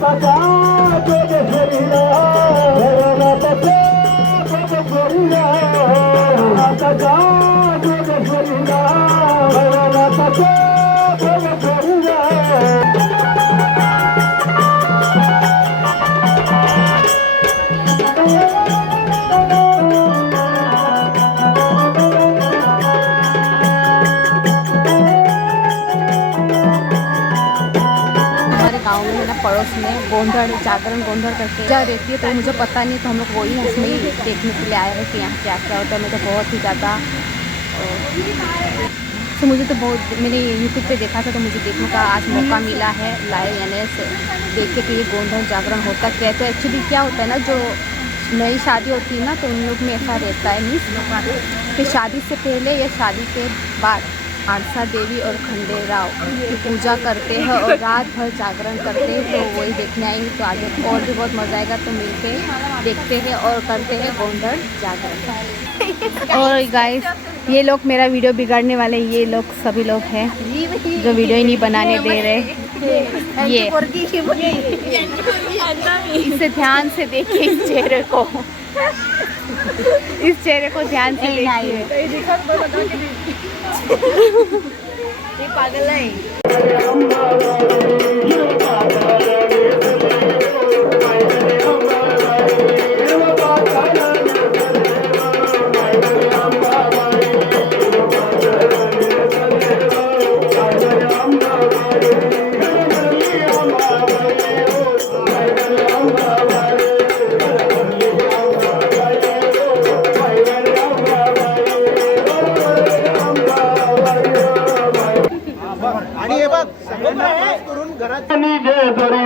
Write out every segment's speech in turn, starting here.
भगवंताचा जोगेश्वरीला भगवंताचा पड़ोस में गोंधड़ जागरण गोंधड़ करके क्या रहती है तो मुझे पता नहीं तो हम लोग वही उसमें ही देखने के लिए आए हैं कि यहाँ क्या क्या होता है। मैं तो बहुत ही ज़्यादा तो मुझे तो बहुत मैंने यूट्यूब पे देखा था तो मुझे देखने का आज मौका मिला है लाइव यानी देखे कि ये गोंधड़ जागरण होता क्या है। तो एक्चुअली क्या होता है ना जो नई शादी होती है ना तो उन लोग में ऐसा रहता है मीन्स कि शादी से पहले या शादी के बाद आरसा देवी और खंडेराव की पूजा करते हैं और रात भर जागरण करते हैं तो वही देखने आएँगे। तो आगे और भी बहुत मज़ा आएगा तो मिलके देखते हैं और करते हैं गोंधड़ जागरण। और गाइस ये लोग मेरा वीडियो बिगाड़ने वाले ये लोग सभी लोग हैं जो वीडियो ही नहीं बनाने दे रहे। ये। इसे ध्यान से देखिए इस चेहरे को। इस चेहरे को ध्यान से देखिए। आणि करून घरात निजे दोरी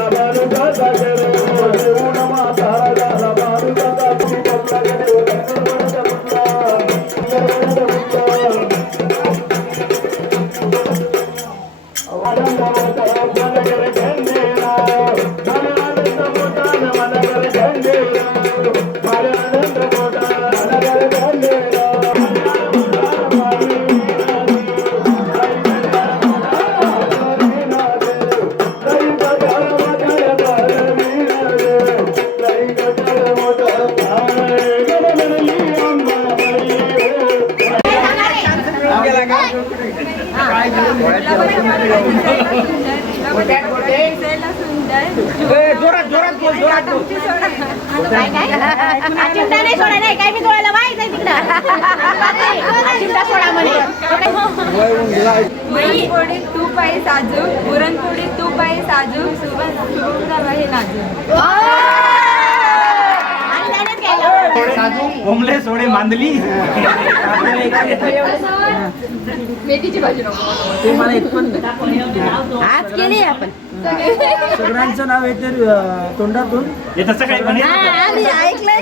जोरात जोरात बोल जोरात बोल. चिंता नाही सोडा नाही काय मी डोळ्याला वाईट नाही तिकडं. चिमटा सोडा म्हणे. पुरणपोळी तूप आहे साजूक पुरणपोळी तूप आहे साजूक शुभम आहे नाजूक आणि त्यानेच घ्यायला कोंबले सोडे मांदली. मेथीची भाजी नको. आज केली आपण. सगळ्यांचं नाव येते तोंडातून. हे तसं काही पण आम्ही ऐकलंय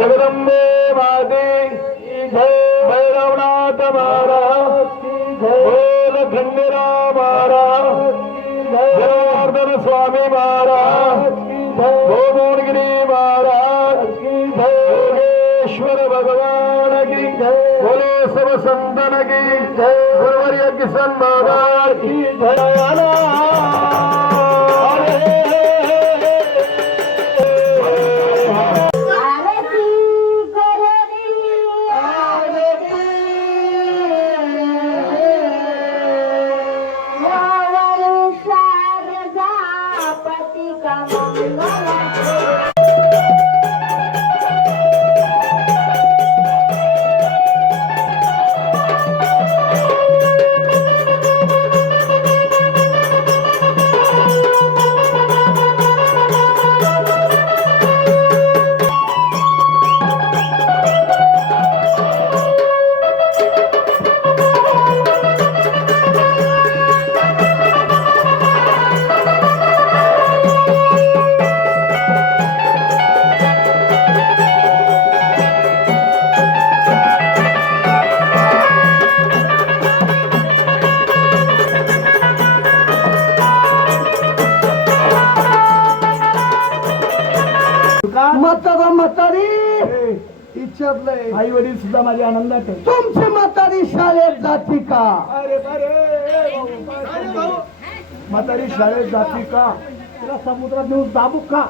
जगदंबे माते भैरवनाथ महाराज बोल खंडेराव महाराज जनार्दन स्वामी महाराज गोमोणगिरी महाराज योगेश्वर भगवान की बोले सब संतन की गुरुवर्य यज्ञ महाराज की म्हातारा म्हातारी. इच्छातलंय आई वडील सुद्धा माझ्या आनंदात आहे तुमची म्हातारी शाळेत जाती का? अरे अरे म्हातारी शाळेत जाती का? तिला समुद्रात नेऊन दाबू का?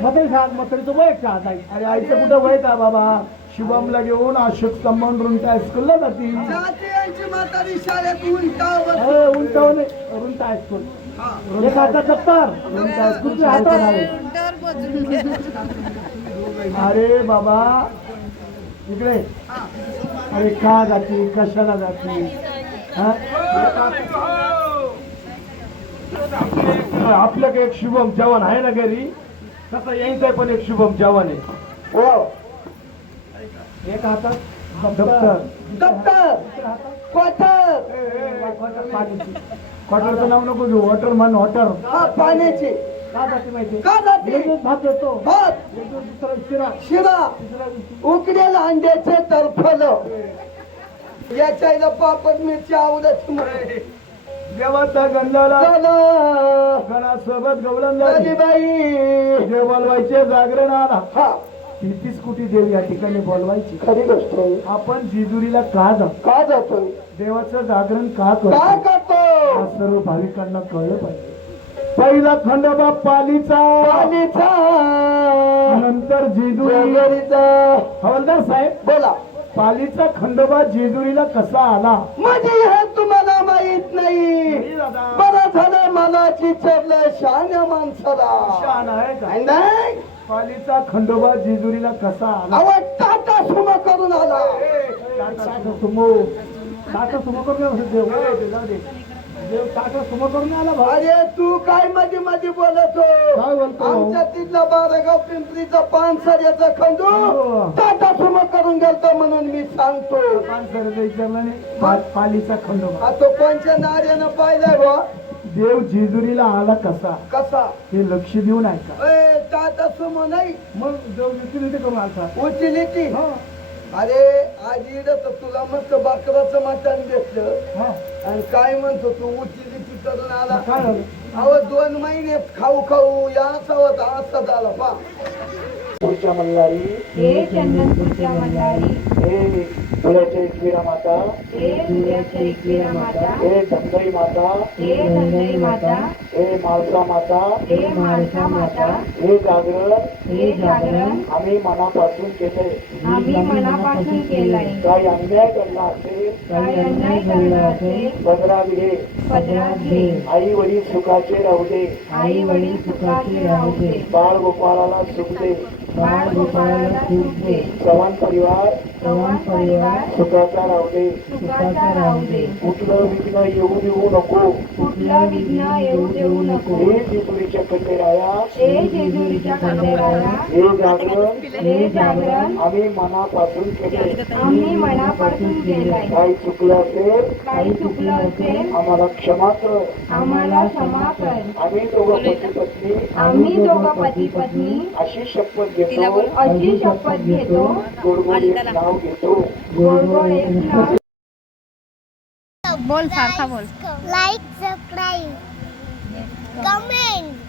म्हातारी शाळेत म्हातारीचं वय का जाईल अरे आईचं कुठं वय का बाबा? शुभमला घेऊन अशोक स्तंभन रुंटा हायस्कूलला जातील. म्हातारी शाळेत नाही, रुंटा हायस्कूल एक रुंटा आहे. अरे बाबा. इकडे. अरे का जाती? कशाला जाती? हा? आपलं एक शुभम जवान आहे ना घरी? तसं यांचं पण एक शुभम जवान आहे. हो. एक हातात दप्तर दप्तर क्वार्टर. क्वार्टरचं नाव नको घेऊ वॉटर हा पाण्याची. का जाती माहिती? का जाते? भात येतो भात. दुसरा शिरा. शिरा. उकडेल अंड्याचे टरफल याच्या पापड मिरची आवडत नाही. देवाचा गंधाला चला गणासोबत गवलन झाली. अलीबाई देव बोलवायचे जागरण आला. हा. तेहतीस कोटी देव या ठिकाणी बोलवायची? खरी गोष्ट आहे. आपण जेजुरीला का जातो का जातोय? देवाचं जागरण का करतो करतो हा सर्व भाविकांना कळलं पाहिजे. पहिला खंडोबा पालीचा. पाणीचा नंतर जेजुरी. डोंगरीचा हवालदार साहेब बोला. पालीचा खंडोबा जेजुरीला कसा आला? म्हणजे हे तुम्हाला माहीत नाही. बराच झालं मला चिचरलं शहाण्या माणसाला. शान आहे का? नाही, नाही. पालीचा खंडोबा जेजुरीला कसा आला? टाटा सुमा करून आला. टाटा सुमो. टाटा सुमो करून आला देव. ए, ते जाऊ दे. देव टाटा सुमो करून आला अरे तू काय मध्ये मध्ये बोलतो काय बोलतो? आमच्या तिथला बारागाव पिंपरीचा पानसऱ्याचा खंडू हो. टाटा सुमा करून गेलता म्हणून मी सांगतो. पानसऱ्याचा विचारला नाही. पा- पालीचा खंडोबा. हा तो कोणत्या नार्यानं पाहिलाय बा देव जेजुरीला आला कसा? कसा? हे लक्ष देऊन ऐका. ए टाटा सुमो नाही मग देव युक्ती करून आलता. उचली ती हा, अरे आज तर तुला मस्त बकराचं मटण घेतलं हा. आणि काय म्हणतो तू? उचली ती करून आला. काय अहो दोन महिन्यात खाऊ खाऊ या होता असा झाला पा पुढच्या हे चंदनपूरच्या हे धुळ्याच्या एकविरा माता. हे धुळ्याच्या एकविरा माता. हे धंदई माता. हे धनई माता. हे माळसा माता. हे माळसा माता. हे जागरण. हे जागरण. आम्ही मनापासून केले आम्ही मनापासून केलंय. काही अन्याय घडला असेल काही अन्याय घडला असेल पदरात घे आई वडील सुखाचे राहू दे. आई वडील सुखाचे राहू दे. बाळ गोपाळाला सुख दे. बाळ गोपाळाला सुख दे. चव्हाण परिवार. चव्हाण परिवार सुखाचा राहू दे सुखाचा राहू दे. कुठलं विघ्न येऊ देऊ नको. कुठलं विघ्न येऊ देऊ नको. हे जेजुरीच्या कन्या हे जेजुरीच्या खंडेराया हे जागरण हे जागरण आम्ही मनापासून केले आम्ही मनापासून केलंय. काही चुकलं असेल काही चुकलं असेल आम्हाला क्षमा कर. आम्हाला क्षमा कर. आम्ही दोघं पती पत्नी आम्ही दोघं पती पत्नी अशी शपथ घेतो. अशी शपथ घेतो. गोडगोड नाव घेतो गोडगोड एक नाव बोल सारखा बोल like, subscribe, comment.